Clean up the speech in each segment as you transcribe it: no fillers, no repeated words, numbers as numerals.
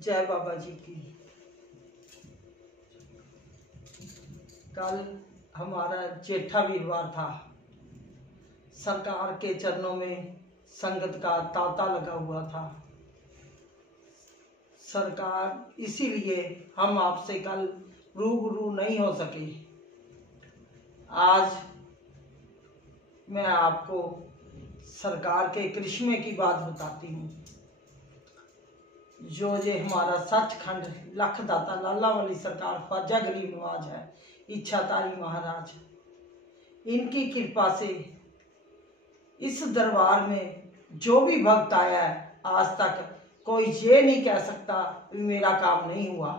जय बाबा जी की। कल हमारा जेठा वीरवार था। सरकार के चरणों में संगत का तांता लगा हुआ था। सरकार इसीलिए हम आपसे कल रूबरू नहीं हो सके। आज मैं आपको सरकार के करिश्मे की बात बताती हूँ। जो ये हमारा सचखंड लखदाता लाला वाली सरकार ख्वाजा गरीब नवाज है, इच्छाधारी महाराज, इनकी कृपा से इस दरबार में जो भी भक्त आया है, आज तक कोई ये नहीं कह सकता मेरा काम नहीं हुआ।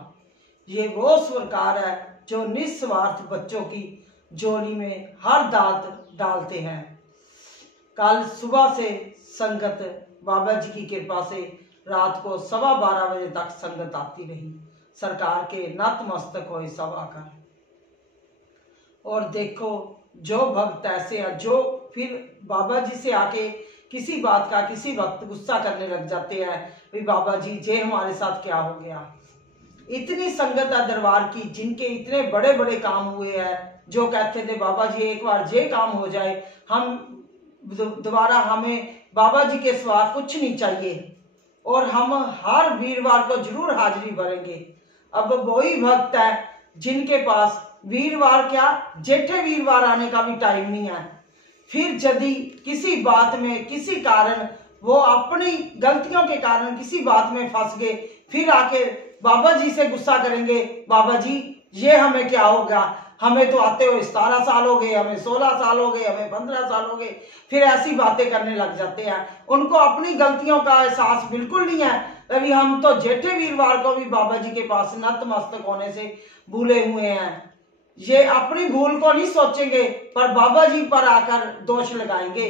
ये वो सरकार है जो निस्वार्थ बच्चों की झोली में हर दांत डालते हैं। कल सुबह से संगत बाबा जी की कृपा से रात को 12:15 बजे तक संगत आती रही। सरकार के नतमस्तक हुए सब आकर। और देखो जो भक्त ऐसे हैं जो फिर बाबा जी से आके किसी बात का किसी वक्त गुस्सा करने लग जाते हैं, भाई बाबा जी जे हमारे साथ क्या हो गया। इतनी संगत है दरबार की जिनके इतने बड़े बड़े काम हुए हैं, जो कहते थे बाबा जी एक बार जे काम हो जाए हम दोबारा हमें बाबा जी के सिवा कुछ नहीं चाहिए और हम हर वीरवार को जरूर हाजिरी भरेंगे। अब वही भक्त है जिनके पास वीरवार क्या जेठे वीरवार आने का भी टाइम नहीं है। फिर यदि किसी बात में किसी कारण वो अपनी गलतियों के कारण किसी बात में फंस गए, फिर आके बाबा जी से गुस्सा करेंगे, बाबा जी ये हमें क्या हो गया, हमें तो आते हुए 17 साल हो गए, हमें 16 साल हो गए, हमें 15 साल हो गए। फिर ऐसी बातें करने लग जाते हैं। उनको अपनी गलतियों का एहसास बिल्कुल नहीं है। अभी हम तो जेठे वीरवार को भी बाबा जी के पास नतमस्तक होने से भूले हुए हैं। ये अपनी भूल को नहीं सोचेंगे पर बाबा जी पर आकर दोष लगाएंगे।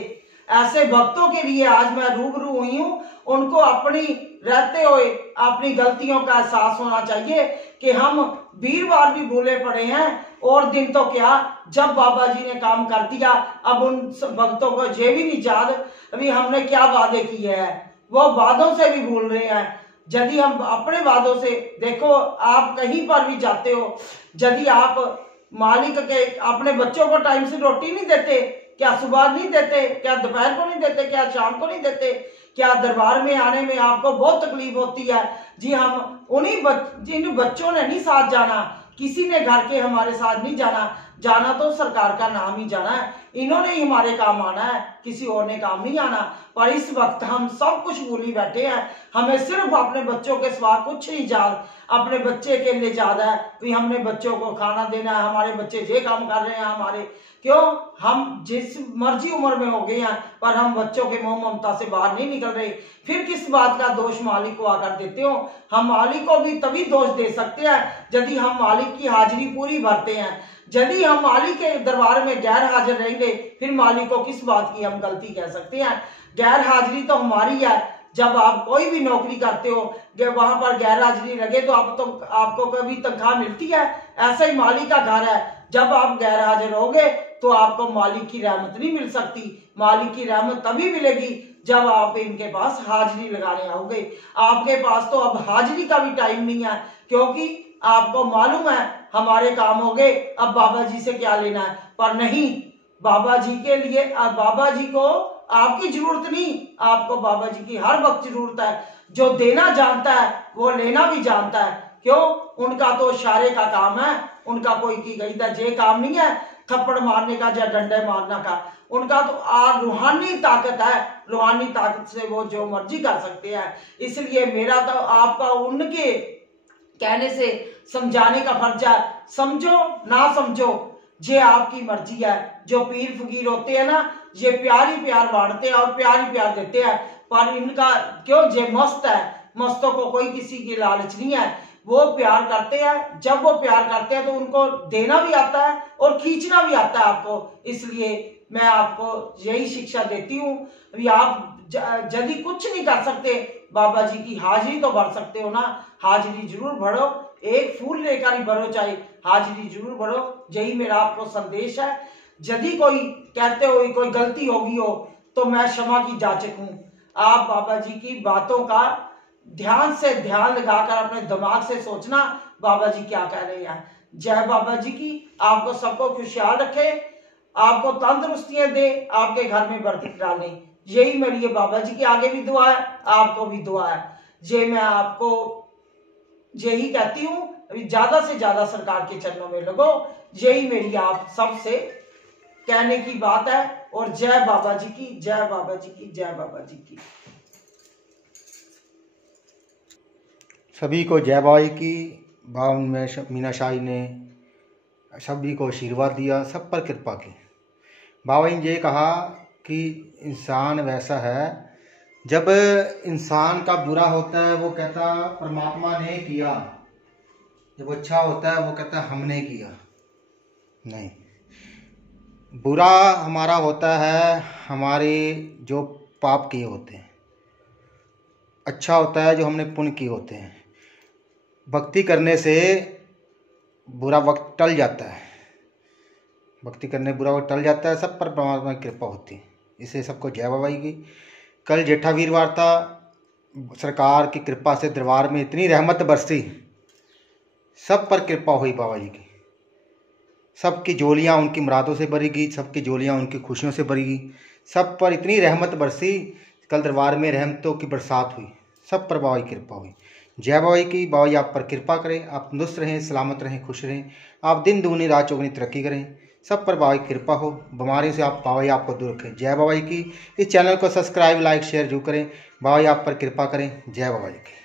ऐसे भक्तों के लिए आज मैं रूबरू हुई हूँ। उनको अपनी रहते हुए अपनी गलतियों का एहसास होना चाहिए कि हम वीरवार भी भूले पड़े हैं और दिन तो क्या जब बाबा जी ने काम कर दिया। अब उन भक्तों को ये भी नहीं याद अभी हमने क्या वादे किए हैं, वो वादों से भी भूल रहे हैं। यदि हम अपने वादों से देखो, आप कहीं पर भी जाते हो, यदि आप मालिक के अपने बच्चों को टाइम से रोटी नहीं देते, क्या सुबह नहीं देते, क्या दोपहर को नहीं देते, क्या शाम को नहीं देते, क्या दरबार में आने में आपको बहुत तकलीफ होती है। जी हम उन्हीं जिन बच्चों ने नहीं साथ जाना, किसी ने घर के हमारे साथ नहीं जाना तो सरकार का नाम ही जाना है। इन्होंने ही हमारे काम आना है, किसी और ने काम नहीं आना। पर इस वक्त हम सब कुछ भूली बैठे हैं। हमें सिर्फ अपने बच्चों के सिवा कुछ नहीं याद। अपने बच्चे के लिए याद है कि हमने बच्चों को खाना देना है, हमारे बच्चे ये काम कर रहे हैं हमारे। क्यों हम जिस मर्जी उम्र में हो गए हैं पर हम बच्चों के मोह ममता से बाहर नहीं निकल रहे। फिर किस बात का दोष मालिक को आकर देते हो। हम मालिक को भी तभी दोष दे सकते हैं यदि हम मालिक की हाजिरी पूरी भरते हैं। यदि हम मालिक के दरबार में गैर हाजिर रहेंगे फिर मालिक को किस बात की हम गलती कह सकते हैं। गैर हाजिरी तो हमारी है। जब आप कोई भी नौकरी करते हो वहां पर गैर हाजिरी लगे तो आपको कभी तनख्वाह मिलती है। ऐसा ही मालिक का घर है, जब आप गैर हाजिर होगे तो आपको मालिक की रहमत नहीं मिल सकती। मालिक की रहमत तभी मिलेगी जब आप इनके पास हाजिरी लगाने आओगे। आपके पास तो अब हाजिरी का भी टाइम नहीं है, क्योंकि आपको मालूम है हमारे काम हो गए, अब बाबा जी से क्या लेना है। पर नहीं, बाबा जी के लिए बाबा जी को आपकी जरूरत नहीं, आपको बाबा जी की हर वक्त जरूरत है। जो देना जानता है वो लेना भी जानता है। क्यों, उनका तो इशारे का काम है, उनका कोई की गई था जे काम नहीं है थप्पड़ मारने का या डंडे मारने का। उनका तो रूहानी ताकत है, रूहानी ताकत से वो जो मर्जी कर सकते हैं। इसलिए मेरा तो आपका उनके कहने से समझाने का फर्ज है। समझो ना समझो ये आपकी मर्जी है। जो पीर फकीर होते हैं ना, ये प्यार ही प्यार बांटते हैं और प्यार ही प्यार देते हैं। पर इनका क्यों, ये मस्त है, मस्तों को कोई किसी की लालच नहीं है। वो प्यार करते हैं, जब वो प्यार करते हैं तो उनको देना भी आता है और खींचना भी आता है आपको। इसलिए मैं आपको यही शिक्षा देती हूँ। अभी आप यदि कुछ नहीं कर सकते, बाबा जी की हाजिरी तो भर सकते हो ना, हाजिरी जरूर भरो। एक फूल लेकर ही भरो, चाहे हाजिरी जरूर भरो। यही मेरा आपको संदेश है। यदि कोई कहते हो कोई गलती होगी हो तो मैं क्षमा की जाचक हूँ। आप बाबा जी की बातों का ध्यान से ध्यान लगाकर अपने दिमाग से सोचना बाबा जी क्या कह रहे हैं। जय बाबा जी की। आपको सबको खुशहाल रखे, आपको तंदुरुस्तियां दे, आपके घर में बरकत डाले। यही मेरी ये बाबा जी की आगे भी दुआ है, आपको भी दुआ है। ये मैं आपको यही कहती हूँ, अभी ज्यादा से ज्यादा सरकार के चरणों में लगो, यही मेरी आप सबसे कहने की बात है। और जय बाबा जी की, जय बाबा जी की, जय बाबा जी की। सभी को जय बाबा जी की। बाबा में मीना शाही ने सभी को आशीर्वाद दिया, सब पर कृपा की। बाबा जी ने ये कहा कि इंसान वैसा है, जब इंसान का बुरा होता है वो कहता परमात्मा ने किया, जब अच्छा होता है वो कहता हमने किया। नहीं, बुरा हमारा होता है हमारे जो पाप किए होते हैं, अच्छा होता है जो हमने पुण्य किए होते हैं। भक्ति करने से बुरा वक्त टल जाता है, भक्ति करने बुरा वक्त टल जाता है, सब पर परमात्मा की कृपा होती है। इसे सबको जय बाबा जी की। कल जेठा वीरवार था, सरकार की कृपा से दरबार में इतनी रहमत बरसी, सब पर कृपा हुई बाबा जी की। सबकी झोलियाँ उनकी मुरादों से भरी गई, सबकी झोलियाँ उनकी खुशियों से भरी गई, सब पर इतनी रहमत बरसी। कल दरबार में रहमतों की बरसात हुई, सब पर बाबा की कृपा हुई। जय बाबा जी की। बाबा जी आप पर कृपा करें, आप तंदुरुस्त रहें, सलामत रहें, खुश रहें, आप दिन दूनी रात चौगुनी तरक्की करें, सब पर बाबा की कृपा हो। बीमारियों से आप बाबा जी आपको दूर रखें। जय बाबा जी की। इस चैनल को सब्सक्राइब, लाइक, शेयर जरूर करें। बाबा जी आप पर कृपा करें। जय बाबा जी की।